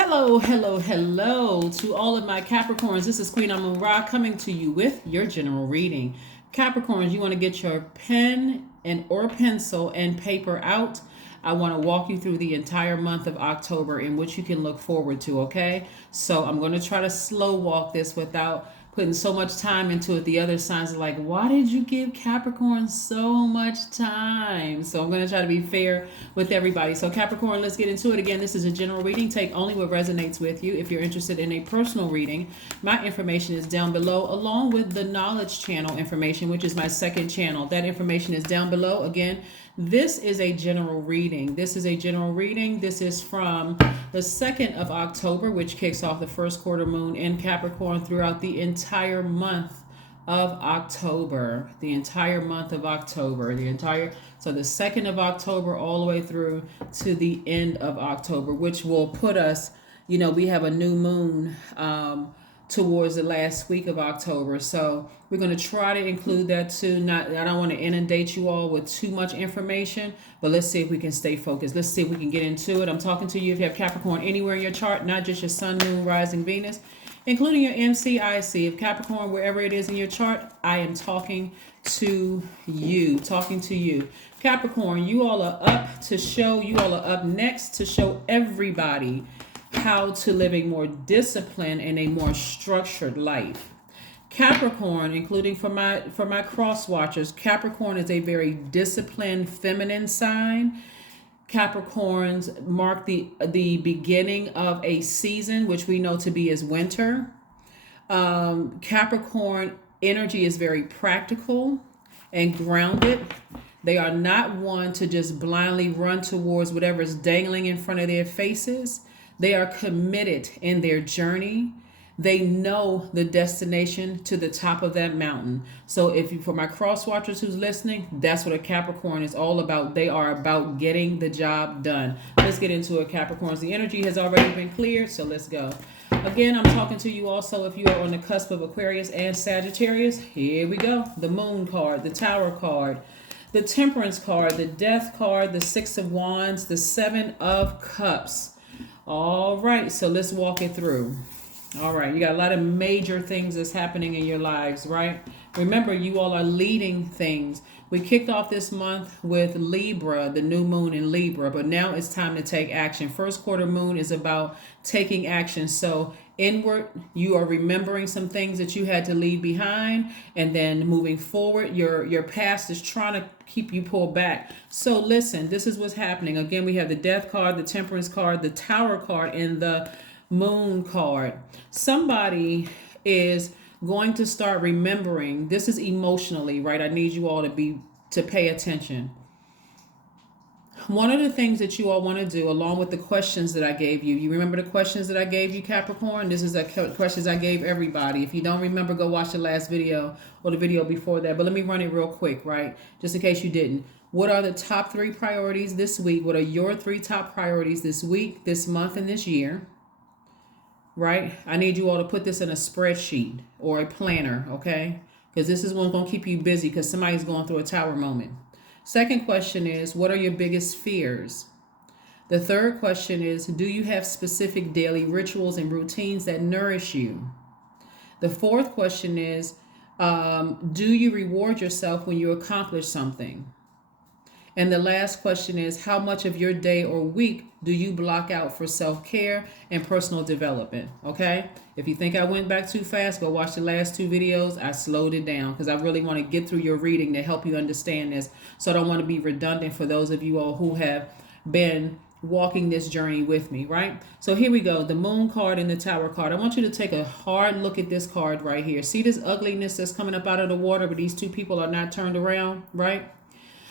Hello, hello, hello to all of my Capricorns. This is Queen Amun Ra coming to you with your general reading. Capricorns, you want to get your pen and or pencil and paper out. I want to walk you through the entire month of October in which you can look forward to, okay? So I'm going to try to slow walk this without putting so much time into it. The other signs are like, why did you give Capricorn so much time? So I'm going to try to be fair with everybody. So Capricorn, let's get into it. Again, this is a general reading. Take only what resonates with you. If you're interested in a personal reading, my information is down below, along with the knowledge channel information, which is my second channel. That information is down below. Again, this is a general reading. This is a general reading. This is from the 2nd of October, which kicks off the first quarter moon in Capricorn throughout the entire month of October. The entire month of October. So the 2nd of October all the way through to the end of October, which will put us, we have a new moon towards the last week of October. So we're going to try to include that too. I don't want to inundate you all with too much information, but let's see if we can stay focused. Let's see if we can get into it. I'm talking to you if you have Capricorn anywhere in your chart, not just your sun, moon, rising, Venus, including your MCIC. If Capricorn, wherever it is in your chart, I am talking to you. Capricorn, you all are up next to show everybody how to live a more disciplined and a more structured life. Capricorn, including for my cross watchers, Capricorn is a very disciplined feminine sign. Capricorns mark the beginning of a season, which we know to be as winter. Capricorn energy is very practical and grounded. They are not one to just blindly run towards whatever is dangling in front of their faces. They are committed in their journey. They know the destination to the top of that mountain. So for my cross watchers who's listening, that's what a Capricorn is all about. They are about getting the job done. Let's get into it, Capricorns. The energy has already been cleared, so let's go. Again, I'm talking to you also if you are on the cusp of Aquarius and Sagittarius. Here we go. The Moon card, the Tower card, the Temperance card, the Death card, the Six of Wands, the Seven of Cups. All right, so let's walk it through. All right, you got a lot of major things that's happening in your lives, right? Remember, you all are leading things. We kicked off this month with Libra, the new moon in Libra, but now it's time to take action. First quarter moon is about taking action. So inward, you are remembering some things that you had to leave behind, and then moving forward, your past is trying to keep you pulled back. So listen, this is what's happening. Again, we have the Death card, the Temperance card, the Tower card, and the Moon card. Somebody is going to start remembering. This is emotionally, right? I need you all to pay attention. One of the things that you all want to do, along with the questions that I gave you, you remember the questions that I gave you, Capricorn? This is the questions I gave everybody. If you don't remember, go watch the last video or the video before that. But let me run it real quick, right? Just in case you didn't. What are the top 3 priorities this week? What are your 3 top priorities this week, this month, and this year? Right? I need you all to put this in a spreadsheet or a planner, okay? Because this is what's going to keep you busy because somebody's going through a tower moment. Second question is, what are your biggest fears? The third question is, do you have specific daily rituals and routines that nourish you? The fourth question is, do you reward yourself when you accomplish something? And the last question is, how much of your day or week do you block out for self-care and personal development? Okay? If you think I went back too fast, go watch the last 2 videos. I slowed it down because I really want to get through your reading to help you understand this. So I don't want to be redundant for those of you all who have been walking this journey with me, right? So here we go. The Moon card and the Tower card. I want you to take a hard look at this card right here. See this ugliness that's coming up out of the water, but these 2 people are not turned around, right?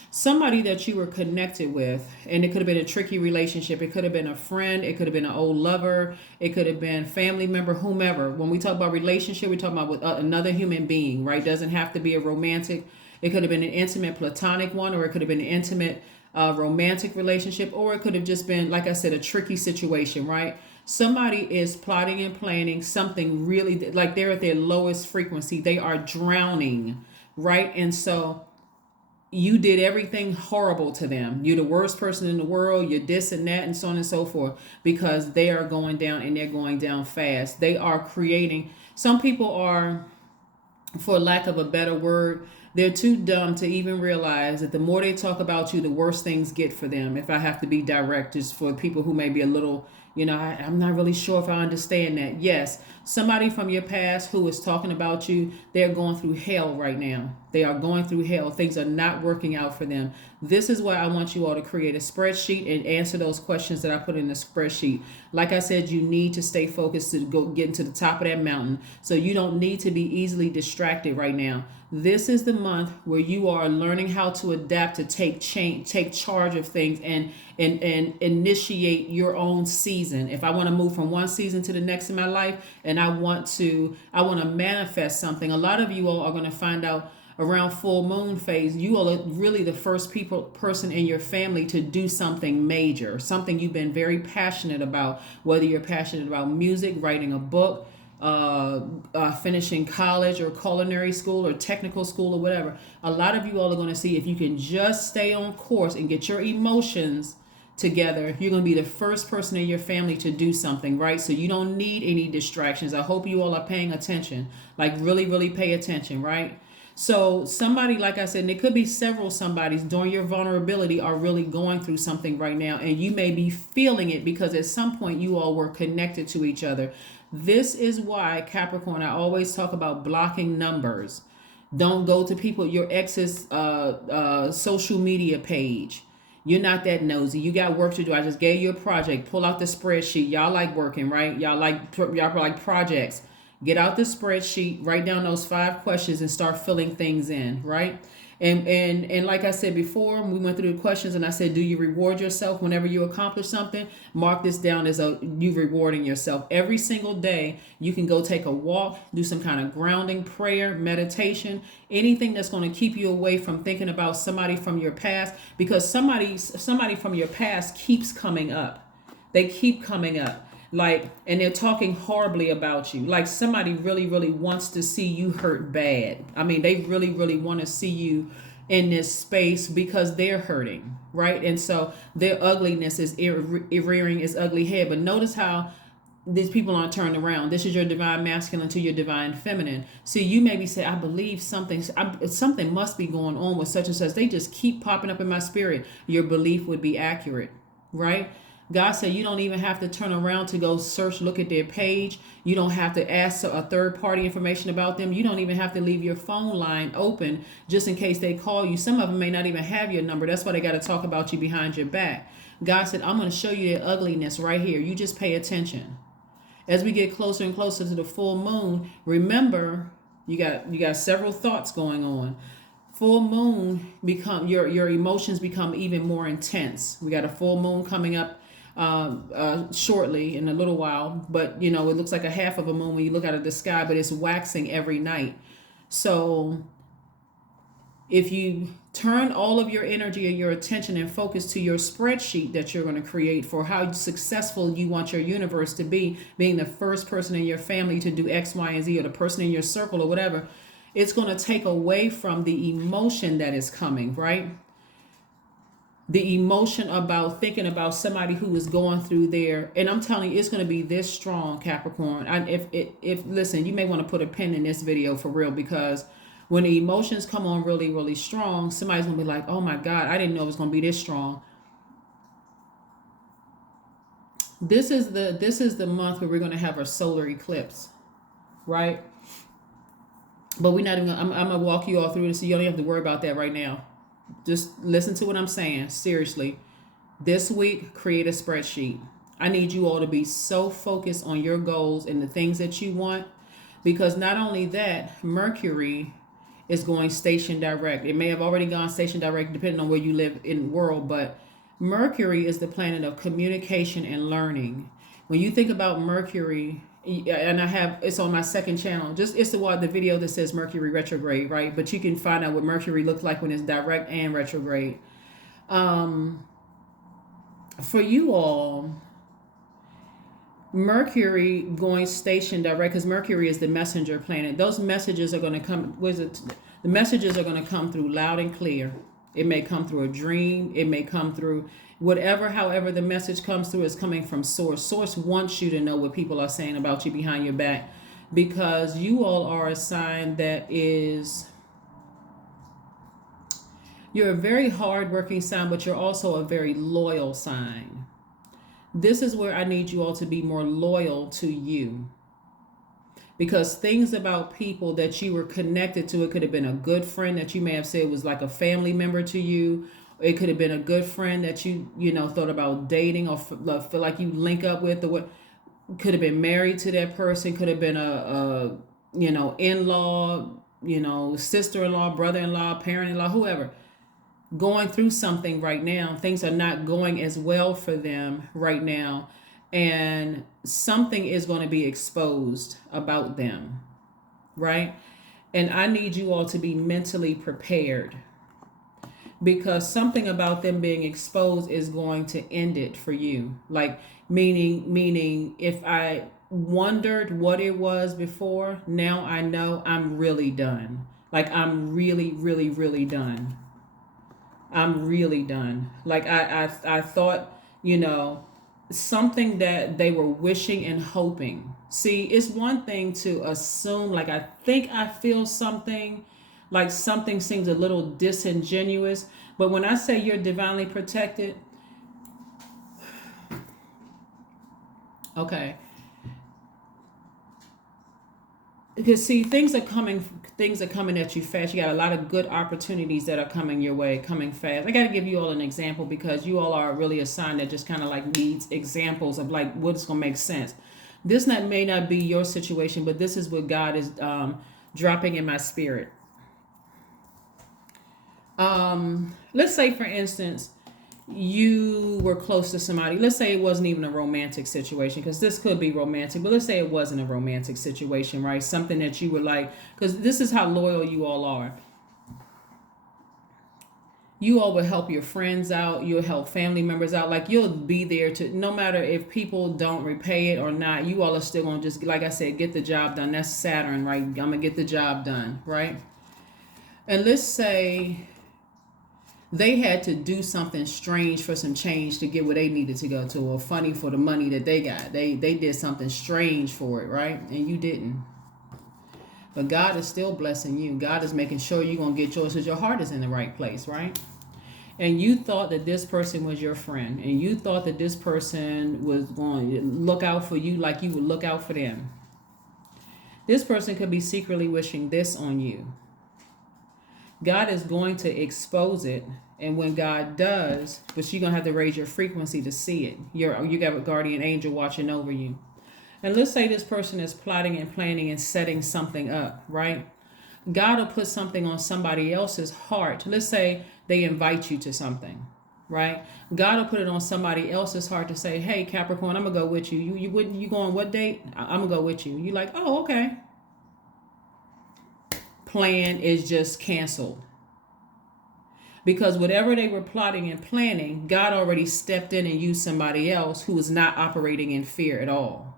Somebody that you were connected with, and it could have been a tricky relationship. It could have been a friend. It could have been an old lover. It could have been family member, whomever. When we talk about relationship, we're talking about with another human being, right? Doesn't have to be a romantic. It could have been an intimate platonic one, or it could have been an intimate romantic relationship, or it could have just been, like I said, a tricky situation, right? Somebody is plotting and planning something really, like they're at their lowest frequency. They are drowning, right? And so you did everything horrible to them. You're the worst person in the world. You're this and that and so on and so forth, because they are going down, and they're going down fast. They are creating, some people are, for lack of a better word, they're too dumb to even realize that the more they talk about you, the worse things get for them. If I have to be direct, just for people who may be a little, I'm not really sure if I understand that. Yes, somebody from your past who is talking about you, they're going through hell right now. They are going through hell. Things are not working out for them. This is why I want you all to create a spreadsheet and answer those questions that I put in the spreadsheet. Like I said, you need to stay focused to go get to the top of that mountain. So you don't need to be easily distracted right now. This is the month where you are learning how to adapt, to take charge of things, and initiate your own season. If I want to move from one season to the next in my life, and I want to manifest something, a lot of you all are going to find out around full moon phase, you are really the first person in your family to do something major, something you've been very passionate about, whether you're passionate about music, writing a book, finishing college or culinary school or technical school or whatever. A lot of you all are going to see, if you can just stay on course and get your emotions together, you're going to be the first person in your family to do something, right? So you don't need any distractions. I hope you all are paying attention, like really, really pay attention, right? So somebody, like I said, and it could be several somebodies during your vulnerability, are really going through something right now, and you may be feeling it because at some point you all were connected to each other. This is why, Capricorn, I always talk about blocking numbers. Don't go to your ex's social media page. You're not that nosy. You got work to do. I just gave you a project. Pull out the spreadsheet. Y'all like working, right? Y'all like projects. Get out the spreadsheet, write down those 5 questions, and start filling things in, right? And like I said before, we went through the questions, and I said, do you reward yourself whenever you accomplish something? Mark this down as you rewarding yourself. Every single day, you can go take a walk, do some kind of grounding, prayer, meditation, anything that's going to keep you away from thinking about somebody from your past, because somebody from your past keeps coming up. They keep coming up. And they're talking horribly about you. Like, somebody really, really wants to see you hurt bad. I mean, they really, really want to see you in this space because they're hurting, right? And so their ugliness is rearing its ugly head. But notice how these people aren't turned around. This is your divine masculine to your divine feminine. So you maybe say, I believe something must be going on with such and such. They just keep popping up in my spirit. Your belief would be accurate, right? God said you don't even have to turn around to go look at their page. You don't have to ask a third party information about them. You don't even have to leave your phone line open just in case they call you. Some of them may not even have your number. That's why they got to talk about you behind your back. God said, I'm going to show you their ugliness right here. You just pay attention. As we get closer and closer to the full moon, remember, you got several thoughts going on. Full moon your emotions become even more intense. We got a full moon coming up shortly, in a little while, but it looks like a half of a moon when you look out of the sky, but it's waxing every night. So if you turn all of your energy and your attention and focus to your spreadsheet that you're going to create for how successful you want your universe to be, being the first person in your family to do X, Y, and Z, or the person in your circle or whatever, it's going to take away from the emotion that is coming, right? The emotion about thinking about somebody who is going through there. And I'm telling you, it's going to be this strong, Capricorn. Listen, you may want to put a pin in this video for real, because when the emotions come on really, really strong, somebody's going to be like, oh my God, I didn't know it was going to be this strong. This is the month where we're going to have our solar eclipse, right? But we're not even, I'm going to walk you all through this, so you don't have to worry about that right now. Just listen to what I'm saying. Seriously. This week, create a spreadsheet. I need you all to be so focused on your goals and the things that you want, because not only that, Mercury is going station direct. It may have already gone station direct depending on where you live in the world, but Mercury is the planet of communication and learning. When you think about Mercury, and it's on my second channel, it's the video that says Mercury retrograde, right? But you can find out what Mercury looks like when it's direct and retrograde. For you all, Mercury going station direct, because Mercury is the messenger planet. Those messages are going to come. The messages are going to come through loud and clear. It may come through a dream. It may come through whatever, however the message comes through is coming from source. Source wants you to know what people are saying about you behind your back, because you all are a sign that is, you're a very hardworking sign, but you're also a very loyal sign. This is where I need you all to be more loyal to you. Because things about people that you were connected to, it could have been a good friend that you may have said was like a family member to you. It could have been a good friend that you thought about dating or feel like you link up with, or what. Could have been married to that person. Could have been a in-law, sister-in-law, brother-in-law, parent-in-law, whoever. Going through something right now. Things are not going as well for them right now. And something is going to be exposed about them, right? And I need you all to be mentally prepared, because something about them being exposed is going to end it for you. Like, meaning if I wondered what it was before, now I know I'm really done. Like, I'm really, really, really done. I'm really done. Like, I thought, something that they were wishing and hoping. See, it's one thing to assume, like, I think I feel something, like something seems a little disingenuous. But when I say you're divinely protected, okay. Because see, things are coming at you fast. You got a lot of good opportunities that are coming your way, coming fast. I got to give you all an example, because you all are really a sign that just kind of like needs examples of like what's going to make sense. This may not be your situation, but this is what God is dropping in my spirit. Let's say, for instance, you were close to somebody. Let's say it wasn't even a romantic situation, because this could be romantic, but let's say it wasn't a romantic situation, right? Something that you were like, because this is how loyal you all are. You all will help your friends out. You'll help family members out. Like, you'll be there to, no matter if people don't repay it or not, you all are still going to just, like I said, get the job done. That's Saturn, right? I'm going to get the job done, right? And let's say they had to do something strange for some change to get where they needed to go to, or funny for the money that they got. They did something strange for it, right? And you didn't. But God is still blessing you. God is making sure you're going to get yours, because your heart is in the right place, right? And you thought that this person was your friend, and you thought that this person was going to look out for you like you would look out for them. This person could be secretly wishing this on you. God is going to expose it, and when God does, but you're going to have to raise your frequency to see it. You got a guardian angel watching over you. And let's say this person is plotting and planning and setting something up, right? God will put something on somebody else's heart. Let's say they invite you to something, right? God will put it on somebody else's heart to say, hey, Capricorn, I'm going to go with you. You go on what date? I'm going to go with you. You're like, oh, okay. Plan is just canceled. Because whatever they were plotting and planning, God already stepped in and used somebody else who was not operating in fear at all.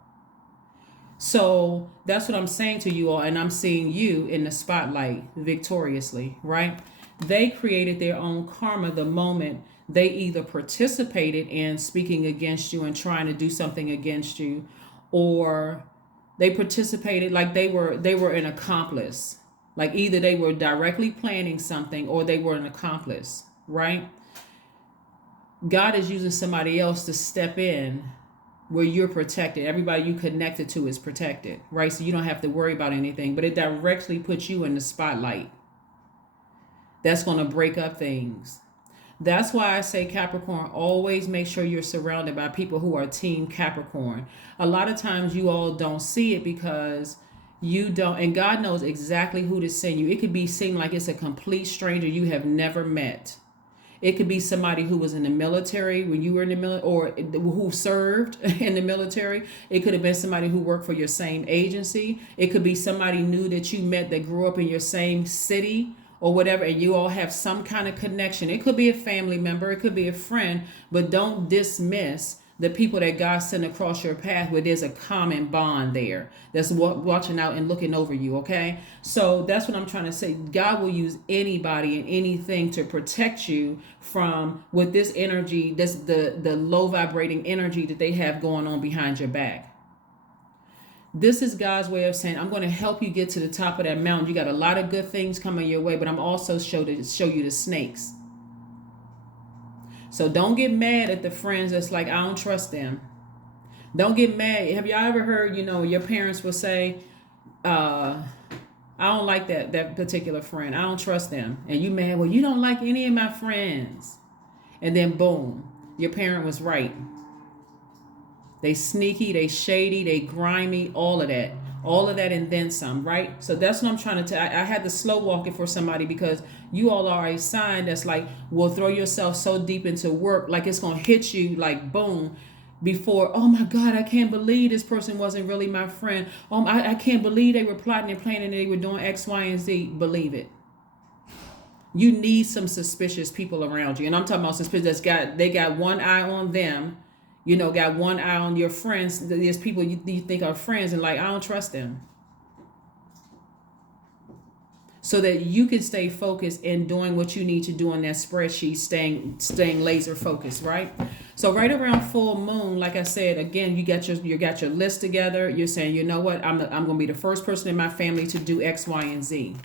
So that's what I'm saying to you all, and I'm seeing you in the spotlight victoriously, right? They created their own karma the moment they either participated in speaking against you and trying to do something against you, or they participated like they were an accomplice. Like, either they were directly planning something or they were an accomplice, right? God is using somebody else to step in where you're protected. Everybody you connected to is protected, right? So you don't have to worry about anything, but it directly puts you in the spotlight. That's going to break up things. That's why I say, Capricorn, always make sure you're surrounded by people who are team Capricorn. A lot of times you all don't see it because you don't, and God knows exactly who to send you. It could seem like it's a complete stranger you have never met. It could be somebody who was in the military when you were in the military, or who served in the military. It could have been somebody who worked for your same agency. It could be somebody new that you met that grew up in your same city or whatever, and you all have some kind of connection. It could be a family member. It could be a friend, but don't dismiss the people that God sent across your path where there's a common bond there that's watching out and looking over you, okay? So that's what I'm trying to say. God will use anybody and anything to protect you from with this energy, this the low vibrating energy that they have going on behind your back. This is God's way of saying, I'm going to help you get to the top of that mountain. You got a lot of good things coming your way, but I'm also show you the snakes. So don't get mad at the friends that's like, I don't trust them. Don't get mad. Have y'all ever heard, your parents will say, I don't like that particular friend. I don't trust them. And you mad, well, you don't like any of my friends. And then boom, your parent was right. They sneaky, they shady, they grimy, all of that. All of that and then some, right? So that's what I'm trying to tell. I had to slow walk it for somebody because you all are a sign that's like, will throw yourself so deep into work, like it's going to hit you like boom before, oh my God, I can't believe this person wasn't really my friend. I can't believe they were plotting and planning and they were doing X, Y, and Z. Believe it. You need some suspicious people around you. And I'm talking about suspicious they got one eye on them. Got one eye on your friends. There's people you think are friends and like, I don't trust them. So that you can stay focused in doing what you need to do on that spreadsheet, staying laser focused, right? So right around full moon, like I said, again, you got your list together. You're saying, you know what, I'm going to be the first person in my family to do X, Y, and Z.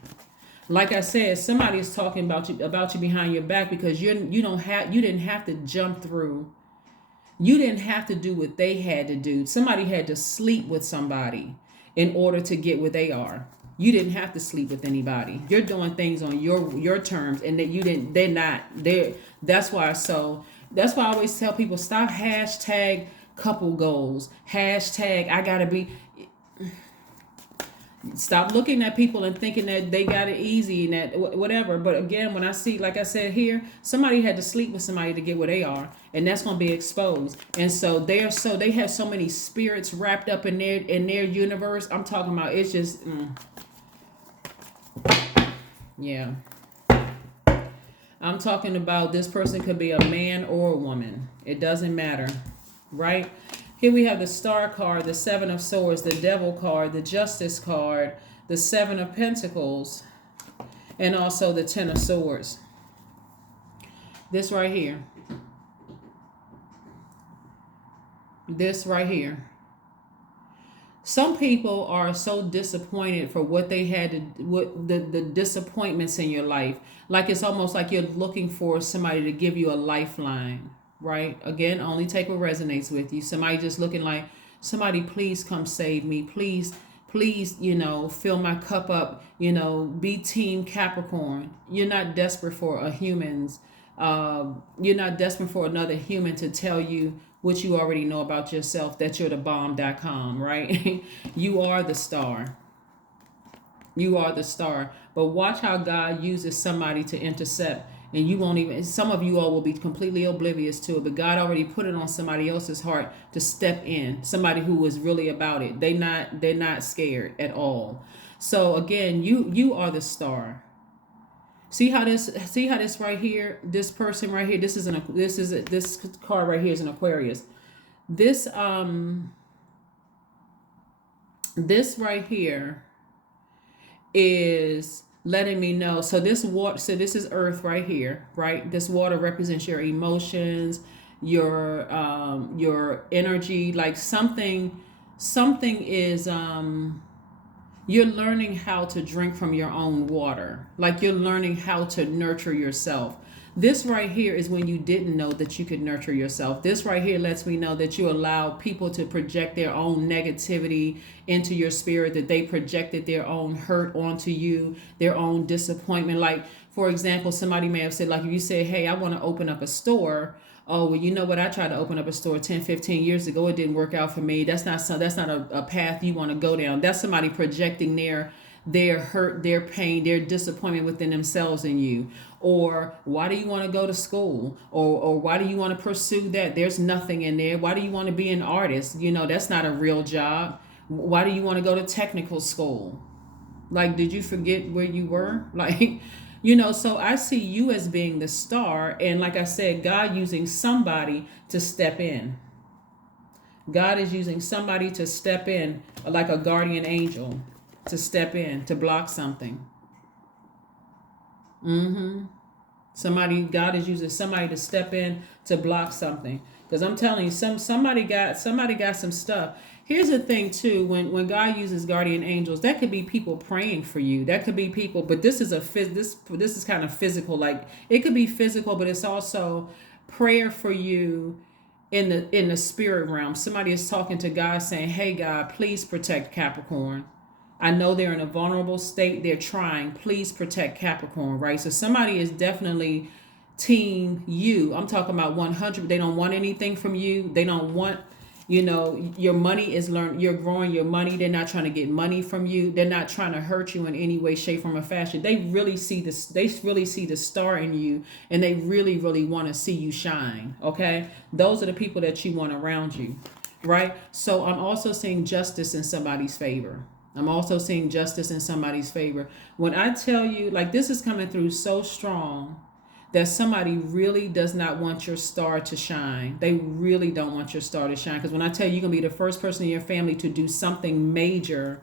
Like I said, somebody is talking about you behind your back because you didn't have to jump through. You didn't have to do what they had to do. Somebody had to sleep with somebody in order to get where they are. You didn't have to sleep with anybody. You're doing things on your terms, and that they're not there. That's why I always tell people, stop hashtag couple goals. Hashtag I gotta be. Stop looking at people and thinking that they got it easy and that whatever. But again, when I see, like I said here, somebody had to sleep with somebody to get where they are, and that's going to be exposed. And so they have so many spirits wrapped up in their universe. I'm talking about it's just, yeah. I'm talking about this person could be a man or a woman. It doesn't matter, right? Here we have the Star card, the Seven of Swords, the Devil card, the Justice card, the Seven of Pentacles, and also the Ten of Swords. This right here. This right here. Some people are so disappointed for what they had to, what the disappointments in your life. Like it's almost like you're looking for somebody to give you a lifeline. Right? Again, only take what resonates with you. Somebody just looking like, somebody please come save me. Please, fill my cup up. Be team Capricorn. You're not desperate for you're not desperate for another human to tell you what you already know about yourself, that you're the bomb.com, right? You are the star. You are the star. But watch how God uses somebody to intercept. And you won't even, some of you all will be completely oblivious to it, but God already put it on somebody else's heart to step in, somebody who was really about it. They're not scared at all. So again, you are the star. See how this right here, this person right here, this card right here is an Aquarius. This right here is letting me know. So this is Earth right here, right? This water represents your emotions, your energy, like something is you're learning how to drink from your own water. Like you're learning how to nurture yourself. This right here is when you didn't know that you could nurture yourself. This right here lets me know that you allow people to project their own negativity into your spirit, that they projected their own hurt onto you, their own disappointment. Like, for example, somebody may have said, like if you say, hey, I want to open up a store. Oh, well, you know what? I tried to open up a store 10, 15 years ago. It didn't work out for me. That's not a path you want to go down. That's somebody projecting their hurt, their pain, their disappointment within themselves and you. Or why do you want to go to school? Or why do you want to pursue that? There's nothing in there. Why do you want to be an artist? That's not a real job. Why do you want to go to technical school? Like, did you forget where you were? Like, so I see you as being the star. And like I said, God using somebody to step in. God is using somebody to step in, like a guardian angel, to step in, to block something. Somebody, God is using somebody to step in to block something. Because I'm telling you, somebody got some stuff. Here's the thing too, when God uses guardian angels, that could be people praying for you. That could be people, but this is this is kind of physical. Like, it could be physical, but it's also prayer for you in the spirit realm. Somebody is talking to God saying, "Hey God, please protect Capricorn. I know they're in a vulnerable state. They're trying. Please protect Capricorn," right? So somebody is definitely team you. I'm talking about 100. They don't want anything from you. They don't want, your money is learned. You're growing your money. They're not trying to get money from you. They're not trying to hurt you in any way, shape, form, or fashion. They really see this. They really see the star in you, and they really, really want to see you shine. Okay, those are the people that you want around you, right? So I'm also seeing justice in somebody's favor. I'm also seeing justice in somebody's favor. When I tell you, like, this is coming through so strong that somebody really does not want your star to shine. They really don't want your star to shine. Because when I tell you, you're going to be the first person in your family to do something major.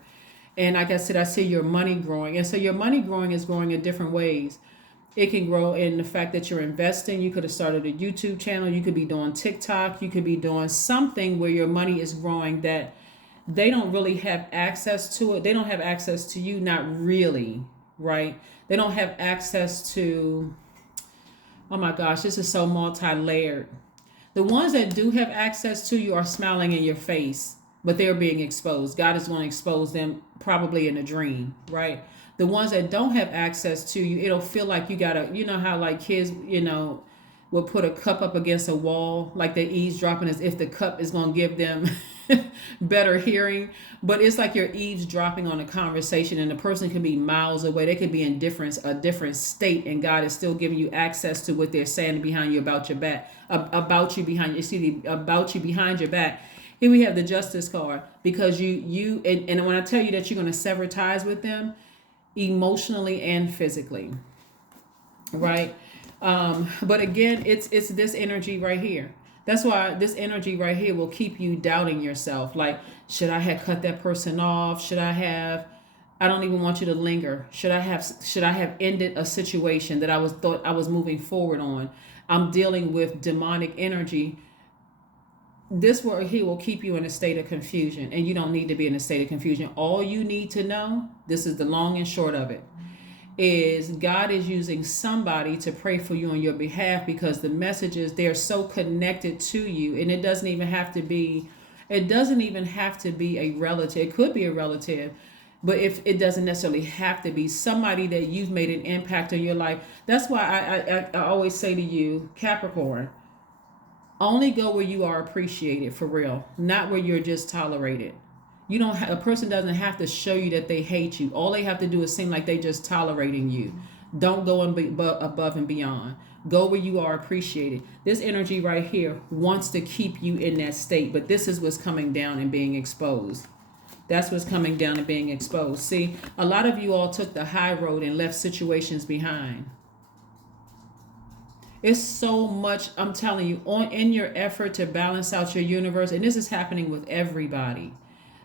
And like I said, I see your money growing. And so your money growing is growing in different ways. It can grow in the fact that you're investing. You could have started a YouTube channel. You could be doing TikTok. You could be doing something where your money is growing that they don't really have access to it. They don't have access to you, not really, right? They don't have access to, oh my gosh, this is so multi-layered. The ones that do have access to you are smiling in your face, but they're being exposed. God is going to expose them probably in a dream, right? The ones that don't have access to you, it'll feel like you gotta, you know how like kids, will put a cup up against a wall, like they're eavesdropping as if the cup is going to give them better hearing. But it's like you're eavesdropping on a conversation, and the person can be miles away. They could be in a different state, and God is still giving you access to what they're saying behind you about your back, about you behind your back. Here we have the Justice card, because and when I tell you that you're going to sever ties with them emotionally and physically, right? But again, it's this energy right here. That's why this energy right here will keep you doubting yourself. Like, should I have cut that person off? I don't even want you to linger. Should I have ended a situation that thought I was moving forward on? I'm dealing with demonic energy. This word here will keep you in a state of confusion, and you don't need to be in a state of confusion. All you need to know, this is the long and short of it, is God is using somebody to pray for you on your behalf, because the messages, they're so connected to you. And it doesn't even have to be a relative. It could be a relative, but if it doesn't necessarily have to be somebody that you've made an impact on your life. That's why I always say to you, Capricorn, only go where you are appreciated for real, not where you're just tolerated. A person doesn't have to show you that they hate you. All they have to do is seem like they just tolerating you. Don't go above and beyond. Go where you are appreciated. This energy right here wants to keep you in that state, but this is what's coming down and being exposed. That's what's coming down and being exposed. See, a lot of you all took the high road and left situations behind. It's so much, I'm telling you, in your effort to balance out your universe, and this is happening with everybody.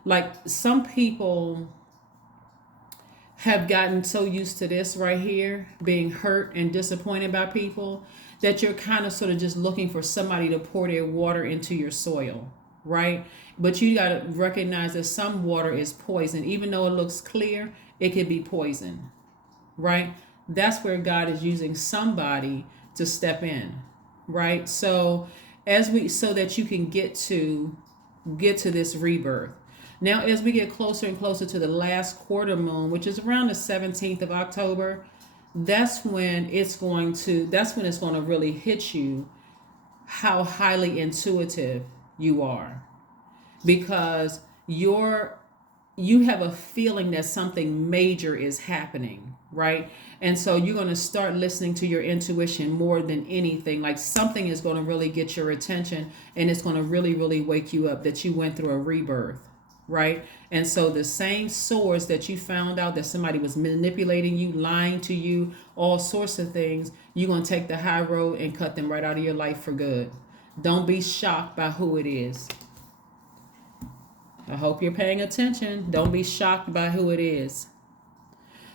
Like, some people have gotten so used to this right here, being hurt and disappointed by people, that you're kind of sort of just looking for somebody to pour their water into your soil, right? But you got to recognize that some water is poison. Even though it looks clear, it could be poison, right? That's where God is using somebody to step in, right? So so that you can get to this rebirth. Now, as we get closer and closer to the last quarter moon, which is around the 17th of October, that's when it's going to really hit you how highly intuitive you are, because you have a feeling that something major is happening, right? And so you're going to start listening to your intuition more than anything. Like, something is going to really get your attention, and it's going to really, really wake you up that you went through a rebirth, right? And so the same source that you found out that somebody was manipulating you, lying to you, all sorts of things, you're going to take the high road and cut them right out of your life for good. Don't be shocked by who it is. I hope you're paying attention. Don't be shocked by who it is.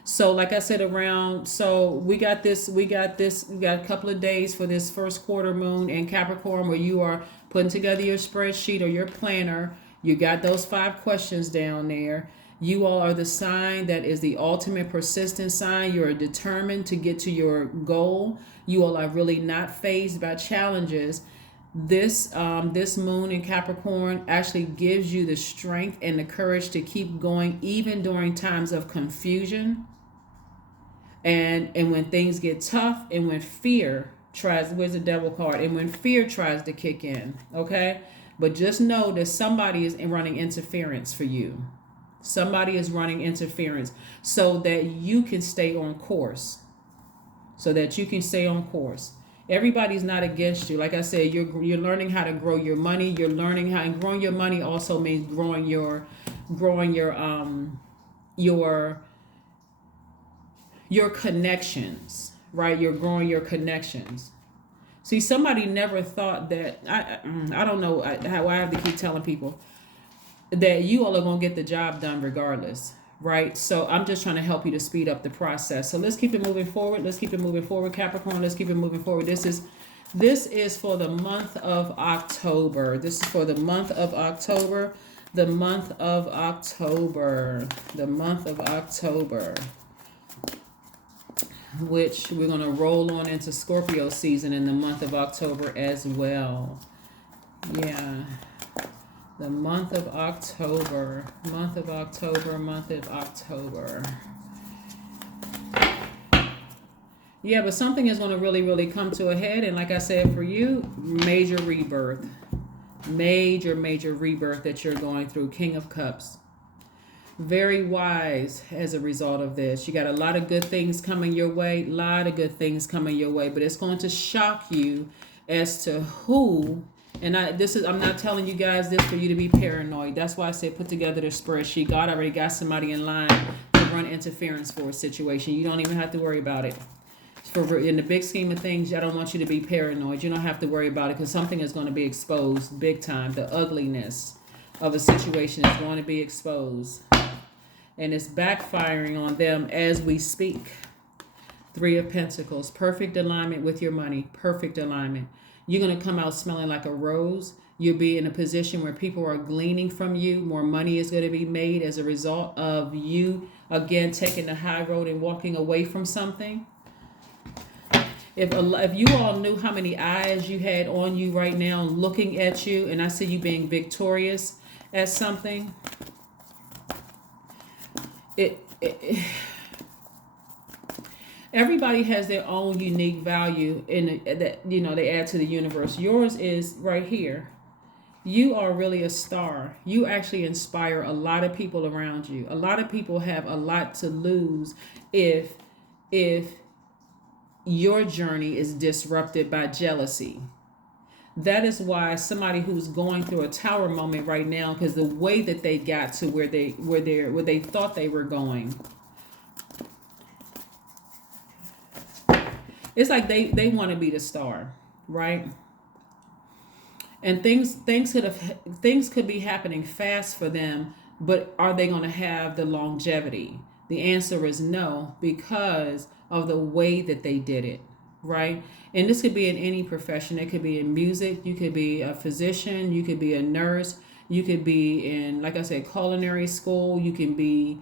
So like I said, we got a couple of days for this first quarter moon in Capricorn, where you are putting together your spreadsheet or your planner. You got those 5 questions down there. You all are the sign that is the ultimate persistent sign. You're determined to get to your goal. You all are really not fazed by challenges. This moon in Capricorn actually gives you the strength and the courage to keep going, even during times of confusion, and when things get tough, and when fear tries. Where's the devil card? And when fear tries to kick in. Okay, but just know that somebody is running interference for you. Somebody is running interference so that you can stay on course. Everybody's not against you. Like I said, you're learning how to grow your money. You're learning how, and growing your money also means growing your connections, right? You're growing your connections. See, somebody never thought that. I don't know how I have to keep telling people that you all are going to get the job done regardless, right? So I'm just trying to help you to speed up the process. So let's keep it moving forward. Capricorn. Let's keep it moving forward. This is for the month of October. Which we're going to roll on into Scorpio season in the month of October as well. Yeah. The month of October. Yeah, but something is going to really, really come to a head. And like I said, for you, major rebirth. Major rebirth that you're going through. King of Cups. Very wise as a result of this. You got a lot of good things coming your way. But it's going to shock you as to who. And I'm not telling you guys this for you to be paranoid. That's why I said put together the spreadsheet. God already got somebody in line to run interference for a situation. You don't even have to worry about it. In the big scheme of things, I don't want you to be paranoid. You don't have to worry about it, because something is going to be exposed big time. The ugliness of a situation is going to be exposed. And it's backfiring on them as we speak. 3 of Pentacles. Perfect alignment with your money. Perfect alignment. You're going to come out smelling like a rose. You'll be in a position where people are gleaning from you. More money is going to be made as a result of you, again, taking the high road and walking away from something. If you all knew how many eyes you had on you right now looking at you, and I see you being victorious at something, everybody has their own unique value that they add to the universe. Yours is right here. You are really a star. You actually inspire a lot of people around you. A lot of people have a lot to lose if your journey is disrupted by jealousy. That is why somebody who's going through a tower moment right now, because the way that they got to where they thought they were going, it's like they want to be the star, right? And things could be happening fast for them, but are they going to have the longevity? The answer is no, because of the way that they did it, right? And this could be in any profession. It could be in music. You could be a physician. You could be a nurse. You could be in, like I said, culinary school. You can be,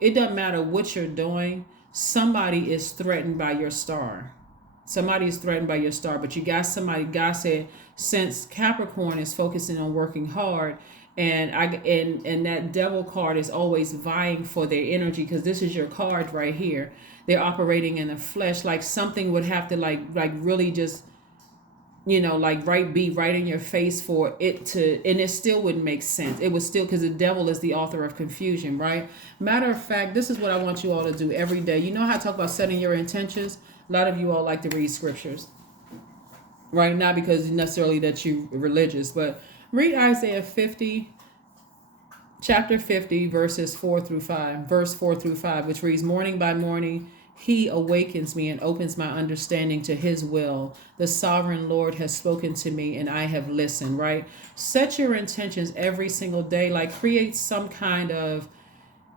it doesn't matter what you're doing. Somebody is threatened by your star. Somebody is threatened by your star, but you got somebody. God said, since Capricorn is focusing on working hard, and that devil card is always vying for their energy, because this is your card right here. They're operating in the flesh, like something would have to like really just, be right in your face for it to, and it still wouldn't make sense. It was still, because the devil is the author of confusion, right? Matter of fact, this is what I want you all to do every day. You know how I talk about setting your intentions? A lot of you all like to read scriptures, right? Not because necessarily that you're religious, but read Isaiah 50, chapter 50, verse 4 through 5, which reads, morning by morning, He awakens me and opens my understanding to his will. The sovereign Lord has spoken to me and I have listened, right? Set your intentions every single day, like create some kind of,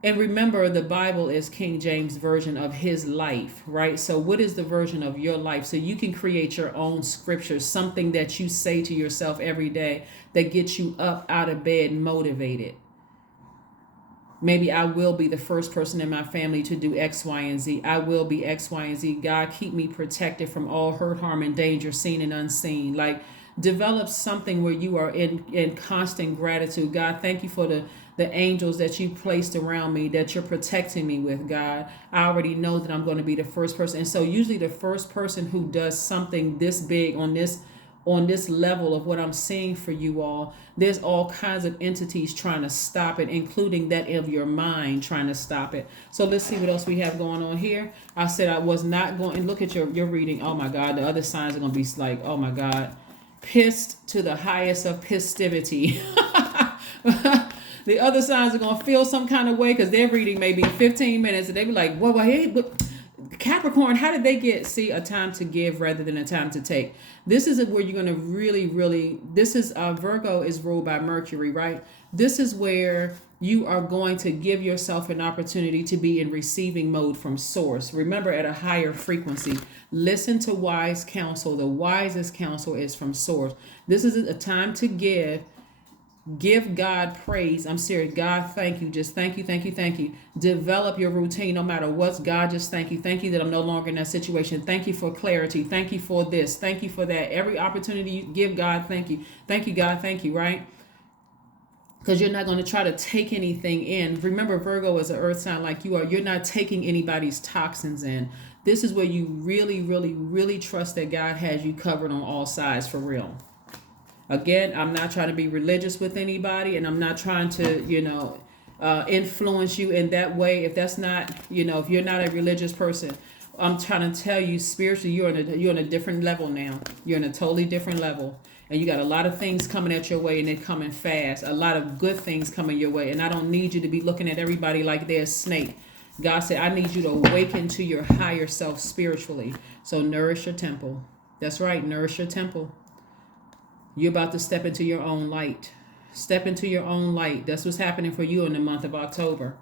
and remember, the Bible is King James version of his life, right? So what is the version of your life? So you can create your own scripture, something that you say to yourself every day that gets you up out of bed motivated. Maybe I will be the first person in my family to do X, Y, and Z. I will be X, Y, and Z. God, keep me protected from all hurt, harm, and danger, seen and unseen. Like, develop something where you are in constant gratitude. God, thank you for the angels that you placed around me, that you're protecting me with, God. I already know that I'm going to be the first person. And so usually the first person who does something this big on this level of what I'm seeing for you all, there's all kinds of entities trying to stop it, including that of your mind trying to stop it. So let's see what else we have going on here. I said I was not going, and look at your reading. Oh my God, the other signs are going to be like, oh my God, pissed to the highest of pistivity. The other signs are going to feel some kind of way because their reading may be 15 minutes and they be like, well, hey, but Capricorn, how did they get, see, a time to give rather than a time to take? This is where you're going to really, this is, Virgo is ruled by Mercury, right? This is where you are going to give yourself an opportunity to be in receiving mode from source. Remember, at a higher frequency, listen to wise counsel. The wisest counsel is from source. This is a time to give God praise. I'm serious. God, thank you. Just thank you, thank you, thank you. Develop your routine no matter what. God, just thank you. Thank you that I'm no longer in that situation. Thank you for clarity. Thank you for this. Thank you for that. Every opportunity you give God, thank you. Thank you, God. Thank you, right? Because you're not going to try to take anything in. Remember, Virgo is an earth sign like you are. You're not taking anybody's toxins in. This is where you really trust that God has you covered on all sides for real. Again, I'm not trying to be religious with anybody, and I'm not trying to, influence you in that way. If that's not, if you're not a religious person, I'm trying to tell you spiritually, you're on a different level now. You're in a totally different level, and you got a lot of things coming at your way, and they're coming fast. A lot of good things coming your way, and I don't need you to be looking at everybody like they're a snake. God said, I need you to awaken to your higher self spiritually. So nourish your temple. That's right, nourish your temple. You're about to step into your own light. Step into your own light. That's what's happening for you in the month of October.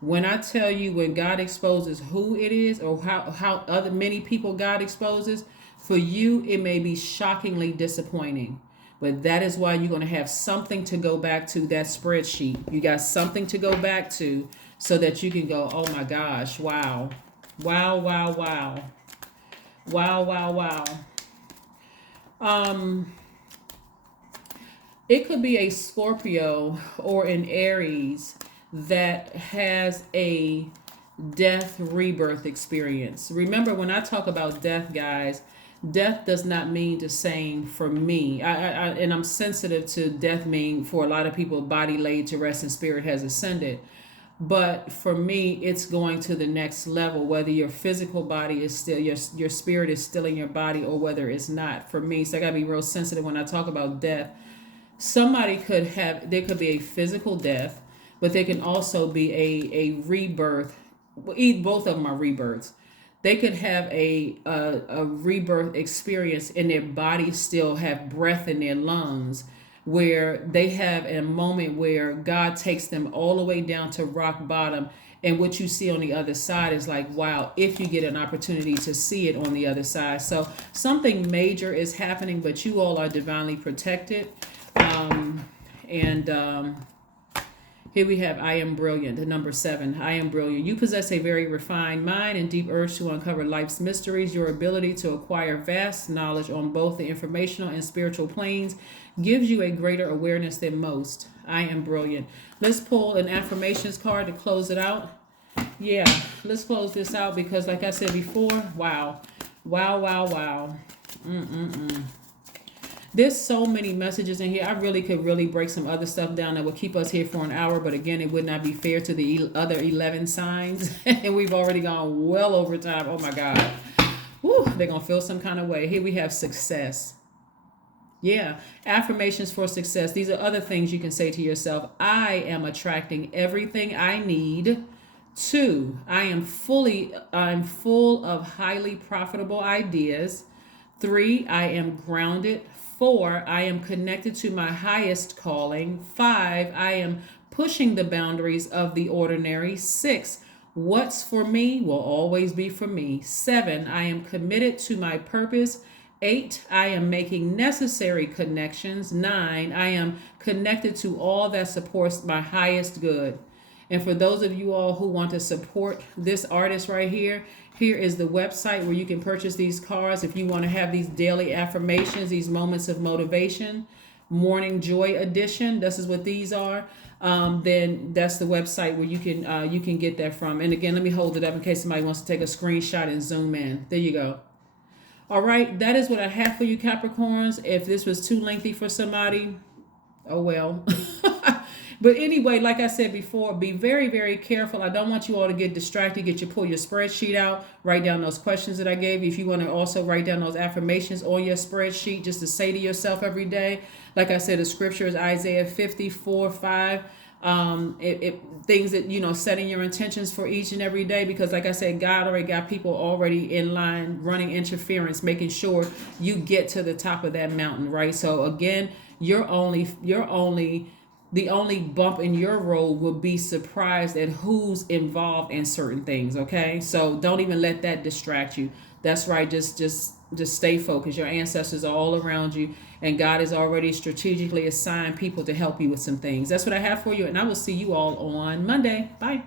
When I tell you, when God exposes who it is or how other many people God exposes, for you, it may be shockingly disappointing. But that is why you're going to have something to go back to, that spreadsheet. You got something to go back to so that you can go, oh my gosh, wow. Wow, wow, wow. Wow, wow, wow. It could be a Scorpio or an Aries that has a death rebirth experience. Remember, when I talk about death, guys, death does not mean the same for me. And I'm sensitive to death meaning for a lot of people, body laid to rest and spirit has ascended. But for me, it's going to the next level, whether your physical body is still, your spirit is still in your body or whether it's not. For me, so I got to be real sensitive when I talk about death. There could be a physical death, but there can also be a rebirth. Both of them are rebirths. They could have a rebirth experience and their body still have breath in their lungs, where they have a moment where God takes them all the way down to rock bottom. And what you see on the other side is like, wow, if you get an opportunity to see it on the other side. So something major is happening, but you all are divinely protected. Here we have I am brilliant, the number 7. I am brilliant. You possess a very refined mind and deep urge to uncover life's mysteries. Your ability to acquire vast knowledge on both the informational and spiritual planes gives you a greater awareness than most. I am brilliant. Let's pull an affirmations card to close it out. Yeah, let's close this out because like I said before, wow. Wow, wow, wow. There's so many messages in here. I really could break some other stuff down that would keep us here for an hour. But again, it would not be fair to the other 11 signs. And we've already gone well over time. Oh my God. Woo, they're going to feel some kind of way. Here we have success. Yeah. Affirmations for success. These are other things you can say to yourself. I am attracting everything I need 2, I'm full of highly profitable ideas. 3, I am grounded. 4, I am connected to my highest calling. 5, I am pushing the boundaries of the ordinary. 6, what's for me will always be for me. 7, I am committed to my purpose. 8, I am making necessary connections. 9, I am connected to all that supports my highest good. And for those of you all who want to support this artist right here, here is the website where you can purchase these cards. If you want to have these daily affirmations, these moments of motivation, morning joy edition, this is what these are. Then that's the website where you can get that from. And again, let me hold it up in case somebody wants to take a screenshot and zoom in. There you go. All right, that is what I have for you, Capricorns. If this was too lengthy for somebody, oh well. But anyway, like I said before, be very, very careful. I don't want you all to get distracted. Pull your spreadsheet out, write down those questions that I gave you. If you want to also write down those affirmations on your spreadsheet just to say to yourself every day. Like I said, the scripture is Isaiah 54:5. Things that, setting your intentions for each and every day, because like I said, God already got people already in line, running interference, making sure you get to the top of that mountain, right? So again, the only bump in your road will be surprised at who's involved in certain things. Okay, so don't even let that distract you. That's right. Just stay focused. Your ancestors are all around you, and God has already strategically assigned people to help you with some things. That's what I have for you, and I will see you all on Monday. Bye.